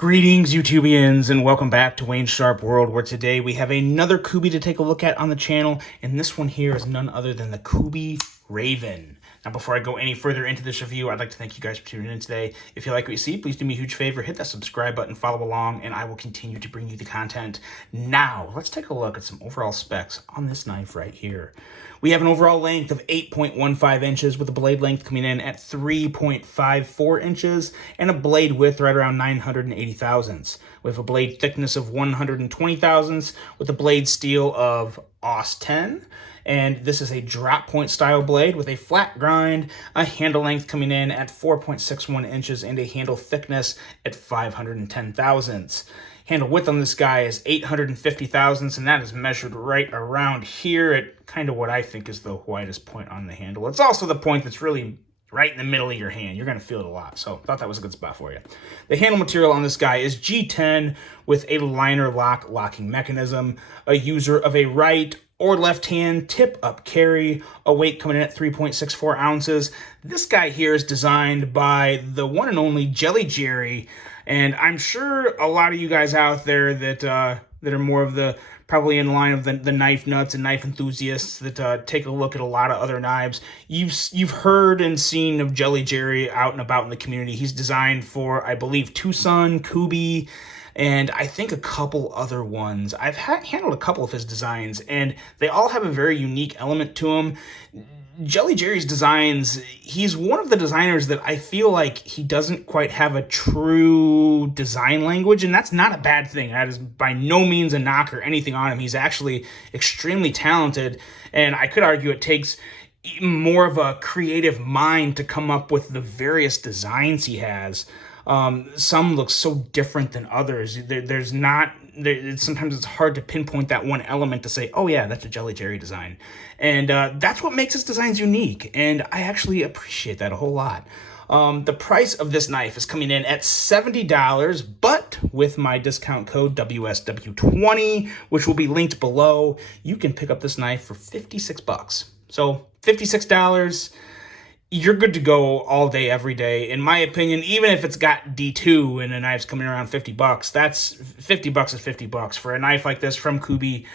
Greetings, YouTubians, and welcome back to Wayne's Sharp World, where today we have another Kubey to take a look at on the channel, and this one here is none other than the Kubey Raven. Now, before I go any further into this review, I'd like to thank you guys for tuning in today. If you like what you see, please do me a huge favor, hit that subscribe button, follow along, and I will continue to bring you the content. Now, let's take a look at some overall specs on this knife right here. We have an overall length of 8.15 inches with a blade length coming in at 3.54 inches and a blade width right around 980 thousandths. We have a blade thickness of 120 thousandths with a blade steel of AUS 10. And this is a drop point style blade with a flat grind, a handle length coming in at 4.61 inches and a handle thickness at 510 thousandths. Handle width on this guy is 850 thousandths, and that is measured right around here at kind of what I think is the widest point on the handle. It's also the point that's really right in the middle of your hand. You're going to feel it a lot, so I thought that was a good spot for you. The handle material on this guy is G10 with a liner lock locking mechanism, a user of a right or left hand tip up carry, a weight coming in at 3.64 ounces. This guy here is designed by the one and only Jelly Jerry, and I'm sure a lot of you guys out there that are more of the probably in line of the knife nuts and knife enthusiasts that take a look at a lot of other knives. You've heard and seen of Jelly Jerry out and about in the community. He's designed for, I believe, Tucson, Kubey, and I think a couple other ones. I've handled a couple of his designs, and they all have a very unique element to them. Jelly Jerry's designs, he's one of the designers that I feel like he doesn't quite have a true design language, and that's not a bad thing. That is by no means a knock or anything on him. He's actually extremely talented, and I could argue it takes more of a creative mind to come up with the various designs he has. Some look so different than others. Sometimes it's hard to pinpoint that one element to say, oh yeah, that's a Jelly Jerry design. And that's what makes his designs unique, and I actually appreciate that a whole lot. The price of this knife is coming in at $70, but with my discount code WSW20, which will be linked below, you can pick up this knife for 56 bucks. So $56, you're good to go all day, every day. In my opinion, even if it's got D2 and the knife's coming around 50 bucks, that's 50 bucks is 50 bucks. For a knife like this from Kubey,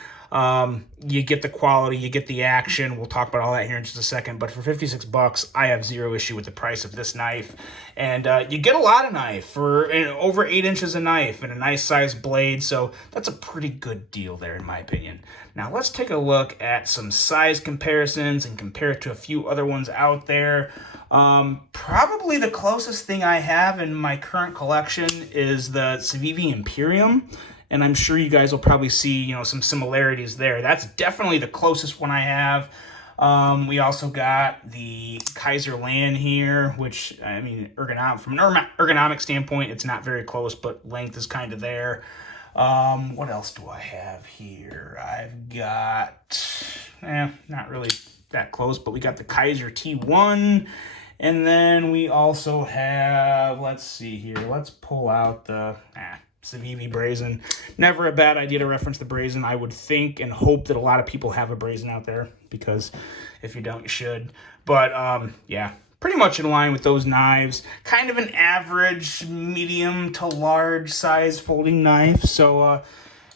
you get the quality, you get the action. We'll talk about all that here in just a second. But for 56 bucks, I have zero issue with the price of this knife. And you get a lot of knife for over 8 inches of knife and a nice sized blade. So that's a pretty good deal there, in my opinion. Now let's take a look at some size comparisons and compare it to a few other ones out there. Probably the closest thing I have in my current collection is the Civivi Imperium. And I'm sure you guys will probably see, some similarities there. That's definitely the closest one I have. We also got the Kaiser Land here, which, I mean, from an ergonomic standpoint, it's not very close, but length is kind of there. What else do I have here? I've got, not really that close, but we got the Kaiser T1. And then we also have, let's see here. Let's pull out the Civivi Brazen. Never a bad idea to reference the Brazen. I would think and hope that a lot of people have a Brazen out there, because if you don't, you should. But yeah, pretty much in line with those knives. Kind of an average medium to large size folding knife. So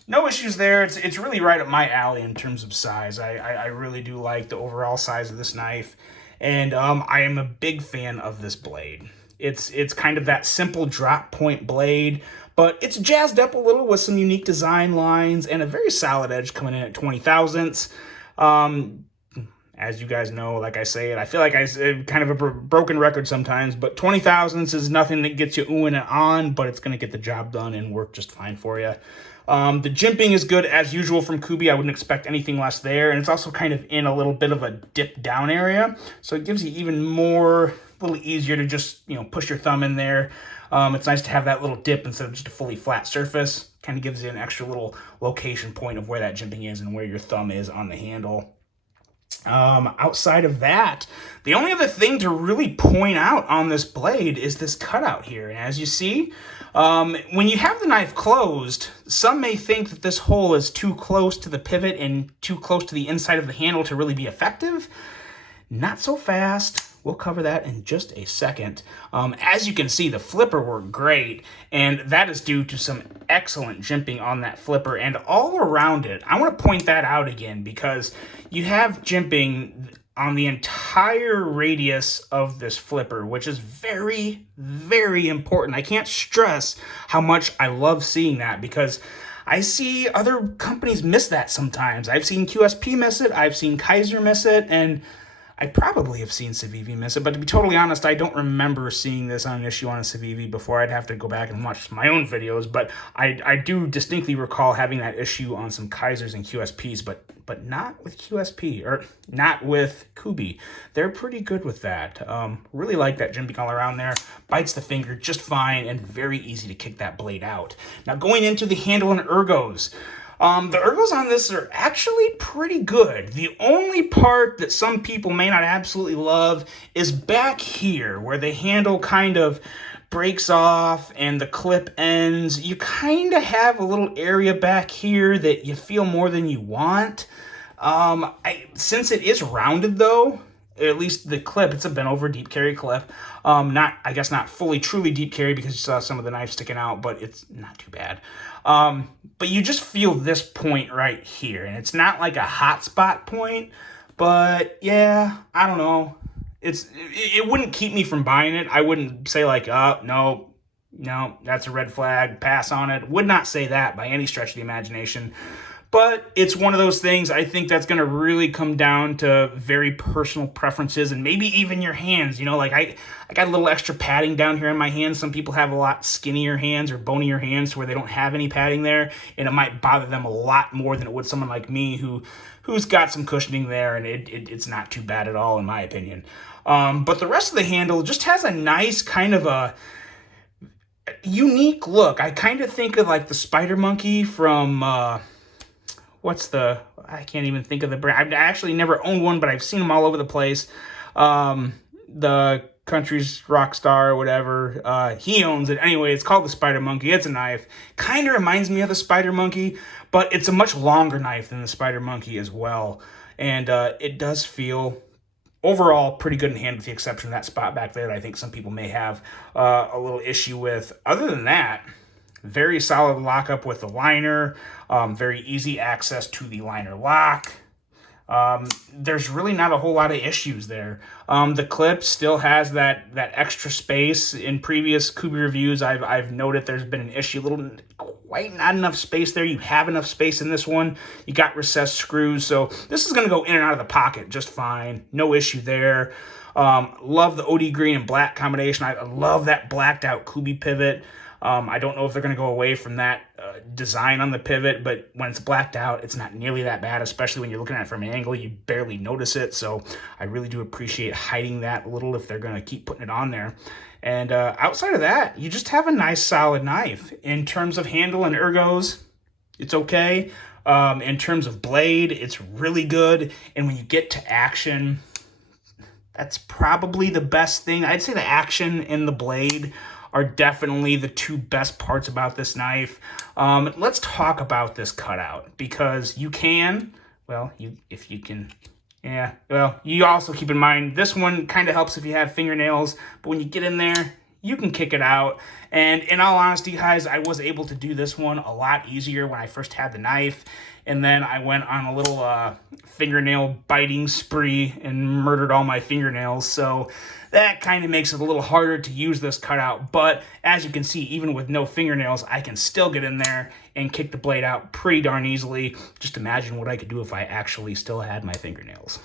no issues there. It's really right up my alley in terms of size. I really do like the overall size of this knife. And I am a big fan of this blade. It's kind of that simple drop point blade, but it's jazzed up a little with some unique design lines and a very solid edge coming in at 20 thousandths. As you guys know, like I say it, I feel like I'm kind of a broken record sometimes, but 20 thousandths is nothing that gets you oohing and on, but it's going to get the job done and work just fine for you. The jimping is good as usual from Kubey. I wouldn't expect anything less there, and it's also kind of in a little bit of a dip down area, so it gives you even more, a little easier to just, push your thumb in there. It's nice to have that little dip instead of just a fully flat surface. Kind of gives you an extra little location point of where that jimping is and where your thumb is on the handle. Outside of that, the only other thing to really point out on this blade is this cutout here. And as you see, when you have the knife closed, some may think that this hole is too close to the pivot and too close to the inside of the handle to really be effective. Not so fast. we'll cover that in just a second. As you can see, the flipper worked great, and that is due to some excellent jimping on that flipper and all around it. I want to point that out again because you have jimping on the entire radius of this flipper, which is very, very important. I can't stress how much I love seeing that because I see other companies miss that sometimes. I've seen QSP miss it, I've seen Kaiser miss it, and I probably have seen Civivi miss it, but to be totally honest, I don't remember seeing this on an issue on a Civivi before. I'd have to go back and watch my own videos, but I do distinctly recall having that issue on some Kaisers and QSPs, but not with QSP, or not with Kubey. They're pretty good with that. Really like that jimping all around there. Bites the finger just fine and very easy to kick that blade out. Now going into the handle and ergos. The ergos on this are actually pretty good. The only part that some people may not absolutely love is back here, where the handle kind of breaks off and the clip ends. You kind of have a little area back here that you feel more than you want. Since it is rounded though, at least the clip, it's a bent over deep carry clip. I guess not fully truly deep carry because you saw some of the knife sticking out, but it's not too bad. But you just feel this point right here, and it's not like a hot spot point, but yeah, I don't know. It wouldn't keep me from buying it. I wouldn't say like, no, that's a red flag, pass on it. Would not say that by any stretch of the imagination. But it's one of those things, I think that's going to really come down to very personal preferences and maybe even your hands. You know, like I got a little extra padding down here in my hands. Some people have a lot skinnier hands or bonier hands where they don't have any padding there, and it might bother them a lot more than it would someone like me who's got some cushioning there, and it's not too bad at all in my opinion. But the rest of the handle just has a nice kind of a unique look. I kind of think of like the Spider Monkey from... I can't even think of the brand. I've actually never owned one, but I've seen them all over the place. The country's rock star or whatever, he owns it. Anyway, it's called the Spider Monkey. It's a knife. Kind of reminds me of the Spider Monkey, but it's a much longer knife than the Spider Monkey as well. And it does feel overall pretty good in hand, with the exception of that spot back there that I think some people may have a little issue with. Other than that, very solid lockup with the liner, very easy access to the liner lock. There's really not a whole lot of issues there. The clip still has that extra space. In previous Kubey reviews, I've noted there's been an issue, quite not enough space there. You have enough space in this one. You got recessed screws, so this is going to go in and out of the pocket just fine. No issue there. Love the OD green and black combination. I love that blacked out Kubey pivot. I don't know if they're going to go away from that design on the pivot, but when it's blacked out, it's not nearly that bad, especially when you're looking at it from an angle. You barely notice it, so I really do appreciate hiding that a little if they're going to keep putting it on there. And outside of that, you just have a nice solid knife. In terms of handle and ergos, it's okay. In terms of blade, it's really good. And when you get to action, that's probably the best thing. I'd say the action and the blade are definitely the two best parts about this knife. Let's talk about this cutout, because you can, well, you also keep in mind, this one kind of helps if you have fingernails, but when you get in there, you can kick it out. And in all honesty, guys, I was able to do this one a lot easier when I first had the knife. And then I went on a little fingernail biting spree and murdered all my fingernails. So that kind of makes it a little harder to use this cutout. But as you can see, even with no fingernails, I can still get in there and kick the blade out pretty darn easily. Just imagine what I could do if I actually still had my fingernails.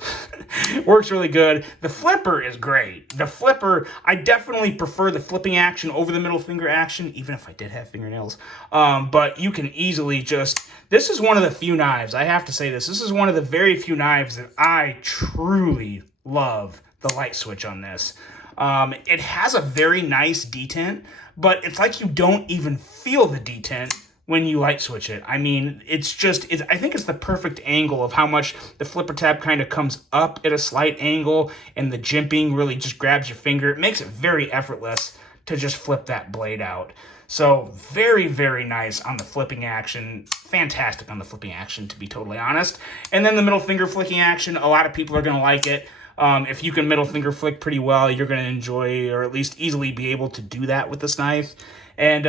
Works really good. The flipper is great. The flipper, I definitely prefer the flipping action over the middle finger action, even if I did have fingernails. But you can easily just... This is one of the few knives, I have to say this. This is one of the very few knives that I truly love the light switch on this. It has a very nice detent, but it's like you don't even feel the detent when you light switch it. I mean, I think it's the perfect angle of how much the flipper tab kind of comes up at a slight angle, and the jimping really just grabs your finger. It makes it very effortless to just flip that blade out. So very, very nice on the flipping action. Fantastic on the flipping action, to be totally honest. And then the middle finger flicking action, a lot of people are going to like it. If you can middle finger flick pretty well, you're going to enjoy, or at least easily be able to do that with this knife. And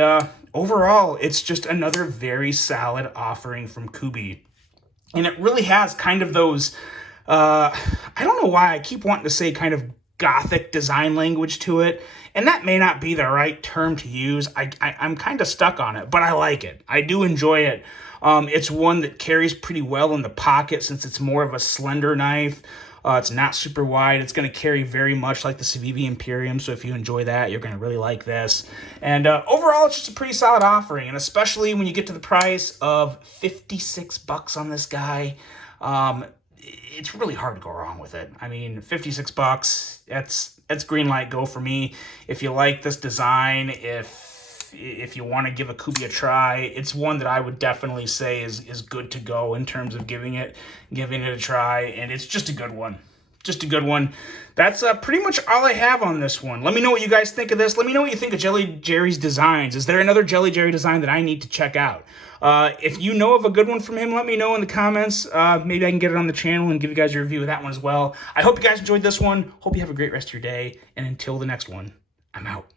overall, it's just another very solid offering from Kubey. And it really has kind of those, I don't know why I keep wanting to say kind of gothic design language to it. And that may not be the right term to use. I'm kind of stuck on it, but I like it. I do enjoy it. It's one that carries pretty well in the pocket since it's more of a slender knife. It's not super wide. It's going to carry very much like the Civivi Imperium, so if you enjoy that, you're going to really like this. And overall, it's just a pretty solid offering, and especially when you get to the price of $56 on this guy, it's really hard to go wrong with it. I mean, $56, that's green light go for me. If you like this design, if you want to give a Kubey a try, it's one that I would definitely say is good to go in terms of giving it a try, and it's just a good one. Just a good one. That's pretty much all I have on this one. Let me know what you guys think of this. Let me know what you think of Jelly Jerry's designs. Is there another Jelly Jerry design that I need to check out? If you know of a good one from him, let me know in the comments. Maybe I can get it on the channel and give you guys a review of that one as well. I hope you guys enjoyed this one. Hope you have a great rest of your day, and until the next one, I'm out.